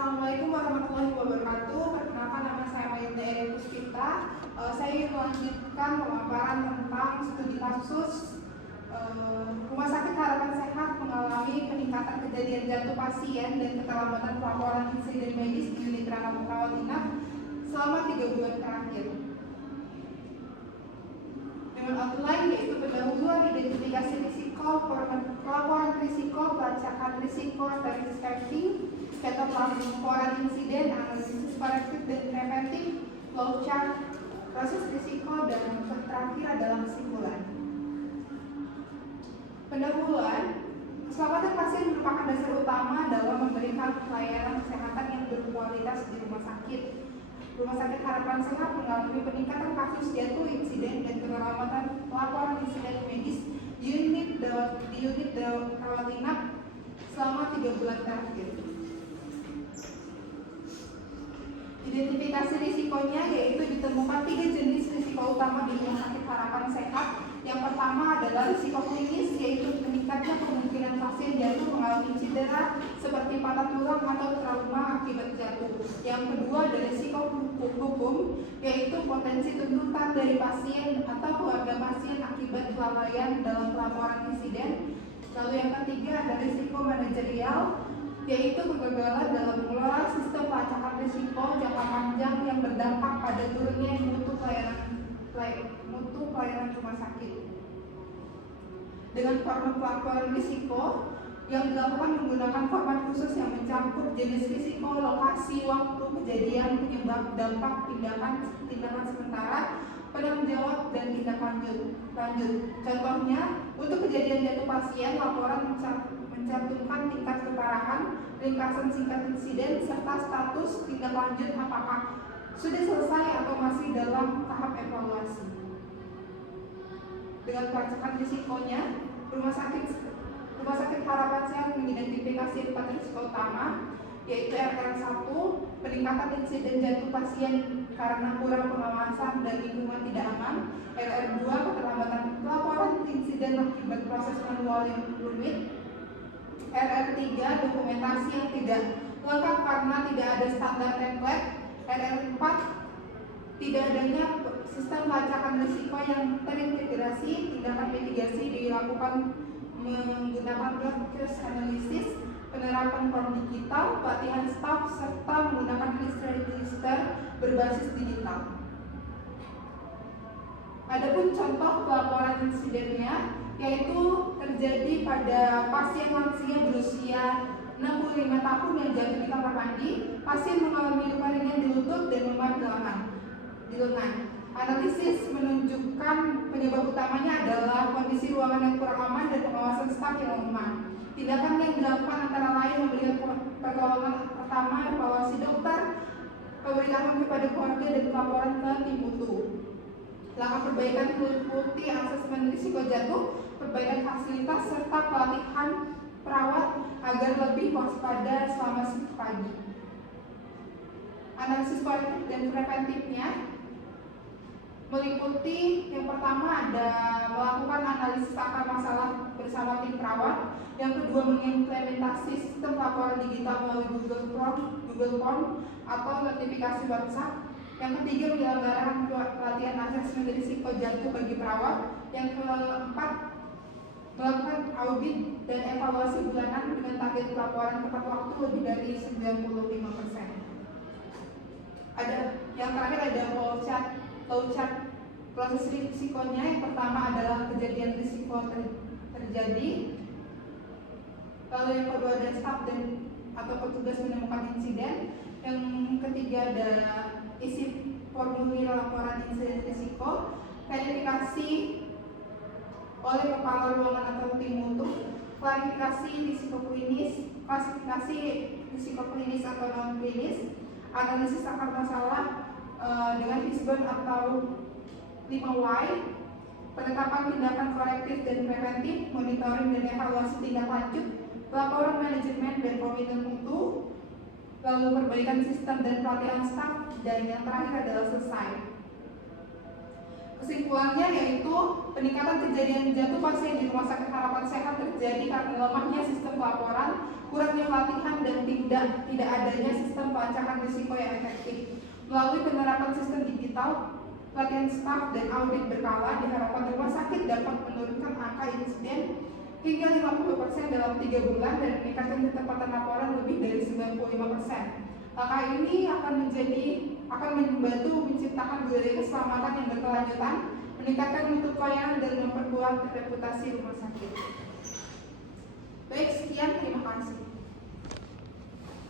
Assalamualaikum warahmatullahi wabarakatuh. Perkenalkan, nama saya Mayunda Eri Puspita. Saya ingin melanjutkan pemaparan tentang studi kasus Rumah Sakit Harapan Sehat mengalami peningkatan kejadian jatuh pasien dan keterlambatan pelaporan insiden medis di unit rawat inap selama 3 bulan terakhir. Dengan outline yaitu pendahuluan, identifikasi risiko, pelaporan risiko, pelacakan risiko, status tracking, data pelaporan insiden, analisis korektif dan preventif, flowchart, proses risiko, dan terakhir adalah kesimpulan. Pendahuluan, keselamatan pasien merupakan dasar utama dalam memberikan pelayanan kesehatan yang berkualitas di rumah sakit. Rumah Sakit Harapan Sehat mengalami peningkatan kasus jatuh, insiden, dan keterlambatan pelaporan insiden medis di unit rawat inap selama 3 bulan terakhir. Identifikasi risikonya yaitu ditemukan 3 jenis risiko utama di Rumah Sakit Harapan Sehat. Yang pertama adalah risiko klinis, yaitu meningkatnya kemungkinan pasien jatuh mengalami cedera seperti patah tulang atau trauma akibat jatuh. Yang kedua adalah risiko hukum, yaitu potensi tuntutan dari pasien atau keluarga pasien akibat kelalaian dalam pelaporan insiden. Lalu yang ketiga ada risiko manajerial, yaitu kegagalan dalam mengelola sistem pelacakan risiko jangka panjang yang berdampak pada turunnya mutu pelayanan rumah sakit. Dengan format pelaporan risiko yang dilakukan menggunakan format khusus yang mencakup jenis risiko, lokasi, waktu kejadian, penyebab, dampak, tindakan sementara, penanggung jawab, dan tindak lanjut. Contohnya, untuk kejadian jatuh pasien, laporan mencantumkan tingkat keparahan, ringkasan singkat insiden, serta status tindak lanjut apakah sudah selesai atau masih dalam tahap evaluasi. Dengan pelacakan risikonya, Rumah Sakit Harapan Sehat mengidentifikasi 4 risiko utama, yaitu RR1, peningkatan insiden jatuh pasien karena kurang pengawasan dan lingkungan tidak aman. RR2, keterlambatan pelaporan insiden akibat proses manual yang rumit. RR3, dokumentasi yang tidak lengkap karena tidak ada standar template. RR4, tidak adanya sistem pelacakan risiko yang terintegrasi. Tindakan mitigasi dilakukan menggunakan broad-case analysis, penerapan form digital, pelatihan staf, serta menggunakan register berbasis digital. Adapun contoh pelaporan insidennya yaitu terjadi pada pasien lansia berusia 65 tahun yang jatuh di kamar mandi. Pasien mengalami luka ringan di lutut dan memar di lengan. Analisis menunjukkan penyebab utamanya adalah kondisi ruangan yang kurang aman dan pengawasan staf yang lemah. Tindakan yang dilakukan antara lain memberikan pertolongan pertama, evaluasi dokter, pemberitahuan kepada keluarga, dan pelaporan ke tim mutu. Langkah perbaikan meliputi asesmen risiko jatuh, perbaikan fasilitas, serta pelatihan perawat agar lebih waspada selama shift pagi. Analisis korektif dan preventifnya meliputi yang pertama ada melakukan analisis akar masalah bersama tim perawat, yang kedua mengimplementasi sistem laporan digital melalui Google Form atau notifikasi WhatsApp, yang ketiga menyelenggarakan pelatihan asesmen risiko jatuh bagi perawat, yang keempat melakukan audit dan evaluasi bulanan dengan target pelaporan tepat waktu lebih dari 95%. Ada yang terakhir ada flowchart proses risikonya. Yang pertama adalah kejadian risiko terjadi, lalu yang kedua ada staf dan atau petugas menemukan insiden, yang ketiga ada isi formulir laporan insiden risiko, verifikasi oleh kepala ruangan atau tim mutu, klarifikasi risiko klinis, klasifikasi risiko klinis atau non klinis, analisis akar masalah dengan Fishbone atau 5Y, penetapan tindakan korektif dan preventif, monitoring dan evaluasi tindak lanjut, laporan manajemen dan komitmen mutu, lalu perbaikan sistem dan pelatihan staf, dan yang terakhir adalah selesai. Kesimpulannya yaitu peningkatan kejadian jatuh pasien di Rumah Sakit Harapan Sehat terjadi karena lemahnya sistem pelaporan, kurangnya pelatihan dan tidak adanya sistem pelacakan risiko yang efektif. Melalui penerapan sistem digital, pelatihan staf dan audit berkala diharapkan rumah sakit dapat menurunkan angka insiden hingga 50% dalam 3 bulan dan meningkatkan kecepatan laporan lebih dari 95%. Langkah ini akan membantu menciptakan budaya keselamatan yang berkelanjutan, meningkatkan mutu pelayanan dan memperkuat reputasi rumah sakit. Baik, sekian, terima kasih.